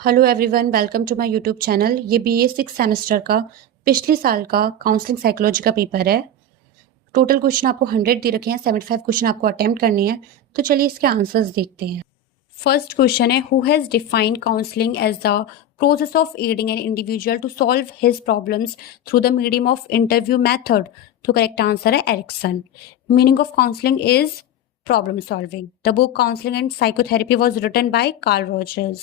Hello everyone, welcome to my YouTube channel. ये BA 6 semester का पिछले साल का काउंसलिंग साइकोलॉजी का पेपर है। टोटल क्वेश्चन आपको 100 दे रखे हैं, 75 क्वेश्चन आपको अटेम्प्ट करनी है। तो चलिए इसके आंसर्स देखते हैं। फर्स्ट क्वेश्चन है, who has defined counselling as the process of aiding an individual to solve his problems through the medium of interview method. तो करेक्ट आंसर है Erickson. Meaning of counselling is problem solving. The book Counseling and Psychotherapy was written by Carl Rogers.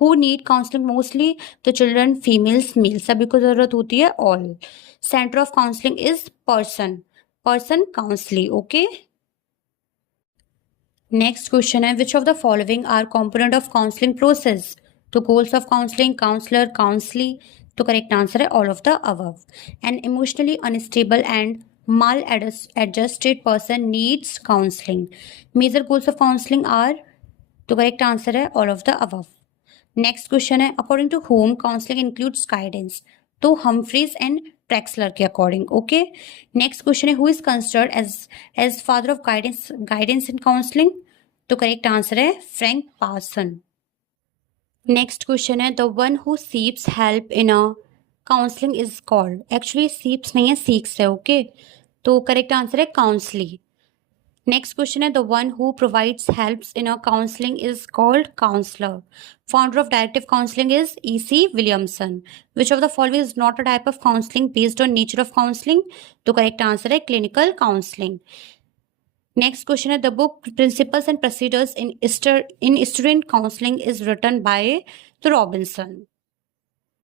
Who need counseling mostly? The children, females, males. सभी को जरूरत होती है all. Center of counseling is person. Person counselee. Okay. Next question है, which of the following are component of counseling process? तो goals of counseling, counselor, counselee. तो correct answer है all of the above. An emotionally unstable and maladjusted person needs counseling. Major goals of counseling are, तो correct answer है all of the above. Next question है, according to whom counseling includes guidance? तो Humphreys and Trexler के according. Okay. Next question है, who is considered as father of guidance in counseling? तो correct answer है Frank Parson. Next question है, the one who seeks help in a counseling is called. Actually seeks नहीं है, seeks है. Okay. तो correct answer है counselee. Next question है, the one who provides helps in a counselling is called counsellor. Founder of directive counselling is E.C. Williamson. Which of the following is not a type of counselling based on nature of counselling? तो correct answer है clinical counselling. Next question है, the book principles and procedures in student counselling is written by the Robinson.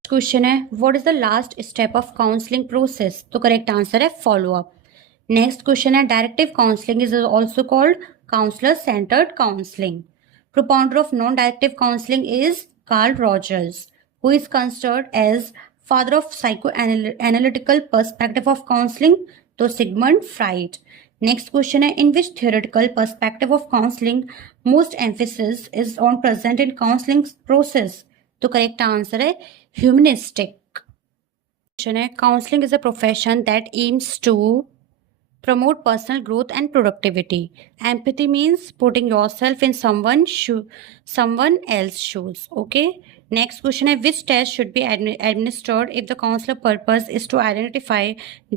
Question है, what is the last step of counselling process? तो correct answer है follow up. Next question है, directive counseling is also called counselor centered counseling. Propounder of non-directive counseling is Carl Rogers, who is considered as father of psychoanalytical perspective of counseling. तो Sigmund Freud. Next question है, in which theoretical perspective of counseling most emphasis is on present in counseling process? तो correct answer है humanistic. Question है, counseling is a profession that aims to promote personal growth and productivity. Empathy means putting yourself in someone else's shoes. Okay. Next question है, which test should be administered if the counselor purpose is to identify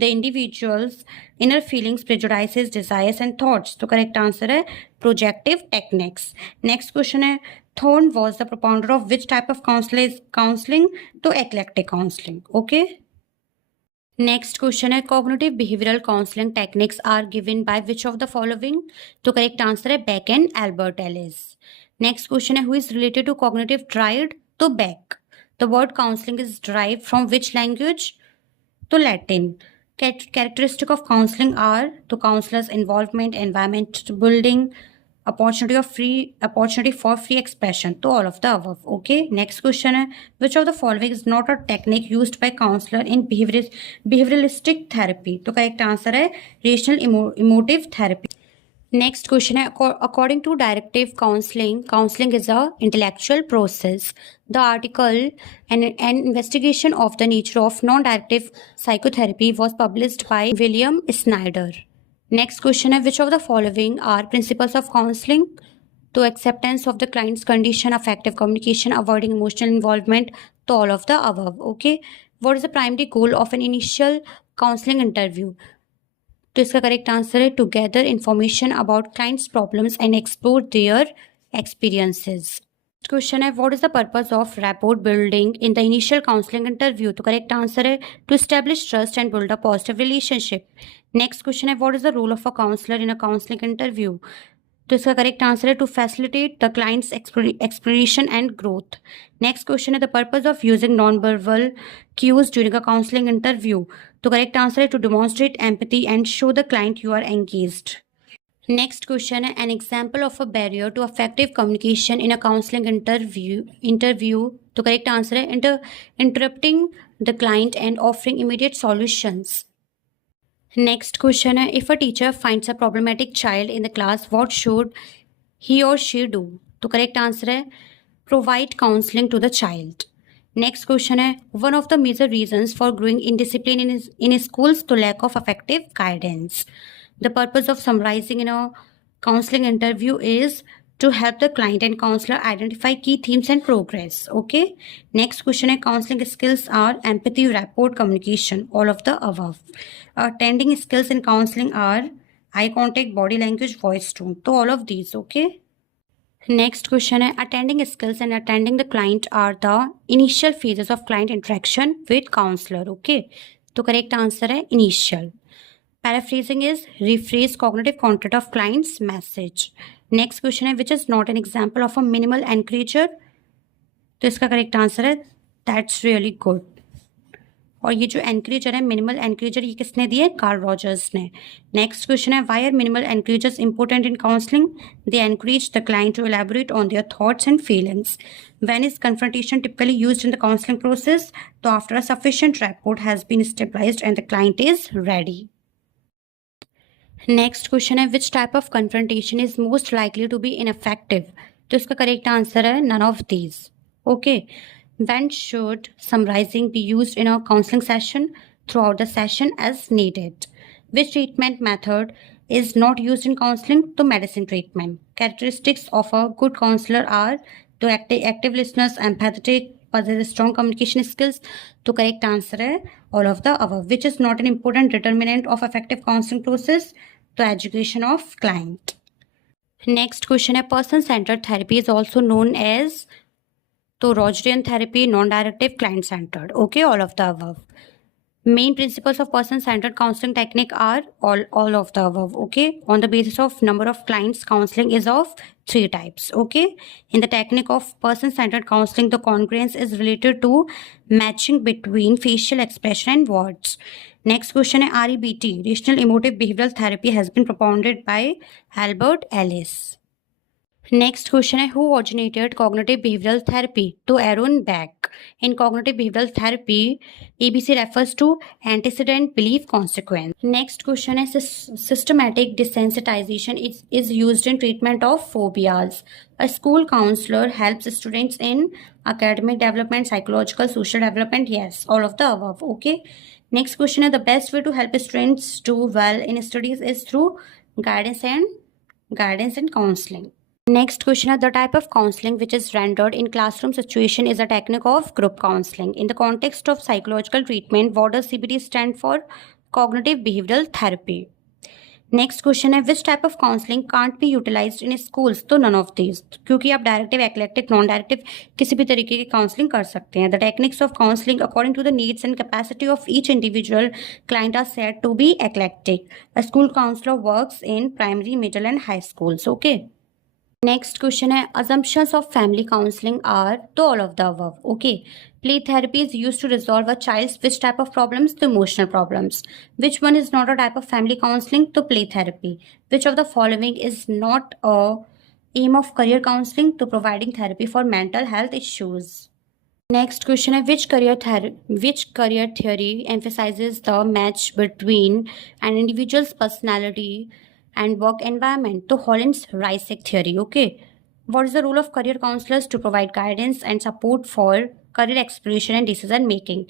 the individual's inner feelings, prejudices, desires and thoughts? तो correct answer है projective techniques. Next question है, Thorne was the propounder of which type of counseling? तो eclectic counseling. Okay. Next question है, cognitive behavioural counselling techniques are given by which of the following? तो correct answer है Beck and Albert Ellis. Next question है, who is related to cognitive triad? तो Beck. The word counselling is drive from which language? तो Latin. Characteristic of counselling are, तो counsellor's involvement, environment building, opportunity for free expression. तो all of the above. Okay. Next question है, which of the following is not a technique used by counselor in behavioralistic therapy? तो correct answer है rational emotive therapy. Next question है, according to directive counseling is a intellectual process. The article an investigation of the nature of non-directive psychotherapy was published by William Snyder. Next question है, which of the following are principles of counselling? तो acceptance of the client's condition, affective communication, avoiding emotional involvement. तो all of the above. Okay. What is the primary goal of an initial counselling interview? तो इसका correct answer है to gather information about client's problems and explore their experiences. Question है, what is the purpose of rapport building in the initial counselling interview? तो correct answer है to establish trust and build a positive relationship. Next question है, what is the role of a counsellor in a counselling interview? तो इसका correct answer है to facilitate the client's exploration and growth. Next question है, the purpose of using non verbal cues during a counselling interview? तो correct answer है to demonstrate empathy and show the client you are engaged. Next question है, N example of a barrier to affective communication in a counselling interview. तो correct answer है interrupting the client and offering immediate solutions. Next question है, if a teacher finds a problematic child in the class, what should he or she do? तो correct answer है provide counselling to the child. Next question है, one of the major reasons for growing indiscipline in schools? तो lack of effective guidance. The purpose of summarizing in a counseling interview is to help the client and counselor identify key themes and progress. Okay. Next question है, counseling skills are empathy, rapport, communication, all of the above. Attending skills in counseling are eye contact, body language, voice tone. So all of these. Okay. Next question है, attending skills and attending the client are the initial phases of client interaction with counselor. Okay. तो correct answer है initial. Paraphrasing is rephrase cognitive content of client's message. Next question है, which is not an example of a minimal encourager? तो इसका correct answer है that's really good. और ये जो एनकरेजर है, मिनिमल एनकरेजर, ये किसने दिए? कार्ल रॉजर्स ने. नेक्स्ट क्वेश्चन है, why are minimal encouragers important in counselling? They encourage the client to elaborate on their thoughts and feelings. When is confrontation typically used in the counselling process? तो after a sufficient rapport has been stabilised and the client is ready. Next question है, which type of confrontation is most likely to be ineffective? तो इसका correct answer है none of these. Okay. When should summarizing be used in a counseling session? Throughout the session as needed. Which treatment method is not used in counseling? To medicine treatment. Characteristics of a good counselor are to active listeners, empathetic, possess strong communication skills. To correct answer है all of the above. Which is not an important determinant of effective counseling process? To education of client. Next question है, person-centered therapy is also known as तो Rogerian therapy, non-directive, client-centered. Okay, all of the above. Main principles of person-centered counseling technique are all of the above. Okay, on the basis of number of clients, counseling is of 3 types. Okay, in the technique of person-centered counseling, the congruence is related to matching between facial expression and words. Next question है, REBT, rational emotive behavioral therapy, has been propounded by Albert Ellis. Next question है, who originated cognitive behavioral therapy? To Aaron Beck. In cognitive behavioral therapy, ABC refers to antecedent, belief, consequence. Next question है, systematic desensitization is used in treatment of phobias. A school counselor helps students in academic development, psychological, social development. Yes, all of the above. Okay. Next question है, the best way to help students do well in studies is through guidance and counseling. Next question is, the type of counseling which is rendered in classroom situation is a technique of group counseling. In the context of psychological treatment, what does CBT stand for? Cognitive behavioral therapy. Next question है, which type of counseling can't be utilized in schools? तो none of these, क्योंकि आप directive, एक्लेक्टिव, non directive किसी भी तरीके की counselling कर सकते हैं. The techniques of counseling according to the needs and capacity of each individual client are said to be eclectic. A school counselor works in primary, middle and high schools. Okay. Next question है, assumptions of family counseling are to all of the above. Okay. Play therapy is used to resolve a child's which type of problems? The emotional problems. Which one is not a type of family counseling? To play therapy. Which of the following is not a aim of career counseling? To providing therapy for mental health issues. Next question है, which career theory emphasizes the match between an individual's personality and work environment? To Holland's Reisig theory. Okay. What is the role of career counselors? To provide guidance and support for career exploration and decision making.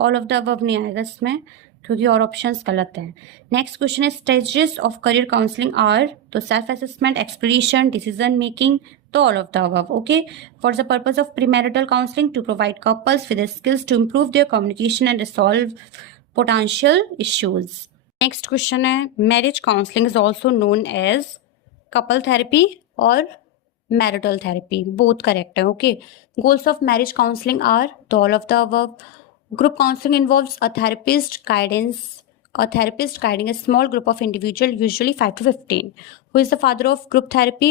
All of the above नहीं आएगा इसमें क्योंकि और options गलत हैं. Next question है, stages of career counselling are? तो self assessment, exploration, decision making. तो all of the above. Okay. What is the purpose of premarital counselling? To provide couples with skills to improve their communication and resolve potential issues. Next question है, marriage counselling is also known as couple therapy or marital therapy. Both correct है. Okay. Goals of marriage counselling are? तो all of the above. Group counseling involves a therapist guiding a small group of individuals, usually 5 to 15. Who is the father of group therapy?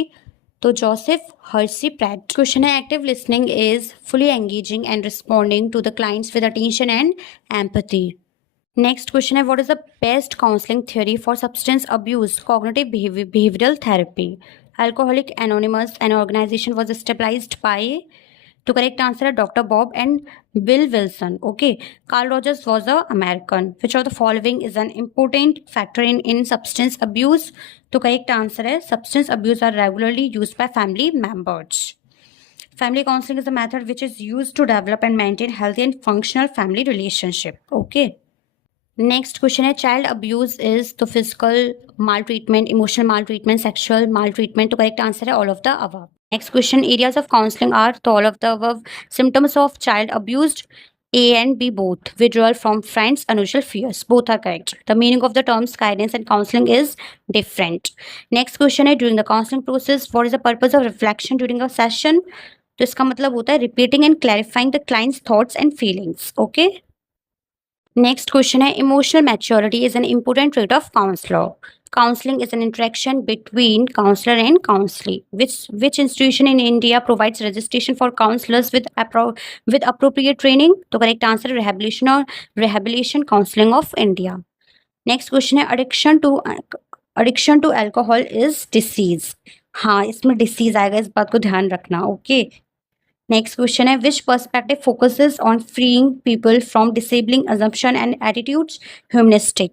तो Joseph Hersey Pratt. Question है, active listening is fully engaging and responding to the clients with attention and empathy. Next question है, what is the best counseling theory for substance abuse? Cognitive behavioral therapy. Alcoholics Anonymous, an organization, was established by, to correct answer है Dr. Bob and Bill Wilson. Okay. Carl Rogers was an American. Which of the following is an important factor in substance abuse? To correct answer है substance abuse are regularly used by family members. Family counseling is a method which is used to develop and maintain healthy and functional family relationship. Okay. Next question है child abuse is तो physical maltreatment, emotional maltreatment, sexual maltreatment. तो correct answer है all of the above. नेक्स्ट question areas of counselling are तो all of the above. Symptoms of child abused A and B both. Withdrawal from friends, unusual fears. Both are correct. The meaning of the terms guidance and counseling is different. Next question है during the counseling process, what is the purpose of reflection during a session? तो इसका मतलब होता है repeating and clarifying the client's thoughts and feelings. Okay. Next question है emotional maturity is an important trait of counselor. Counseling is an interaction between counselor and counselee. Which institution in India provides registration for counselors with appropriate training? तो correct answer है Rehabilitation Counseling of India. Next question है addiction to alcohol is disease. हाँ इसमें disease आएगा, इस बात को ध्यान रखना. Okay. Next question है which perspective focuses on freeing people from disabling assumption and attitudes? Humanistic.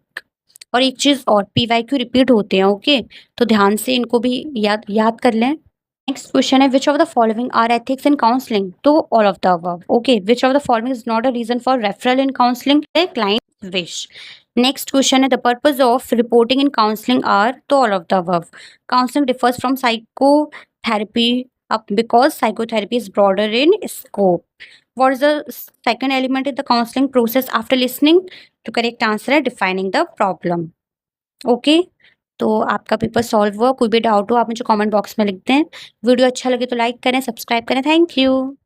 और एक चीज और PYQ रिपीट होते हैं. ओके तो ध्यान से इनको भी याद कर लें. नेक्स्ट क्वेश्चन है which of the following are ethics in counselling? तो all of the above. Okay which of the following is not a reason for referral in counselling? Client wish. Next question है the purpose of reporting in counselling are? तो all of the above. Counselling differs from psychotherapy because psychotherapy is broader in scope. What is the second element in the counseling process after listening? तो correct answer है defining the problem. Okay तो आपका paper solve हुआ. कोई भी doubt हो आप मुझे कमेंट बॉक्स में लिख दें. वीडियो अच्छा लगे तो लाइक करें, सब्सक्राइब करें. Thank you.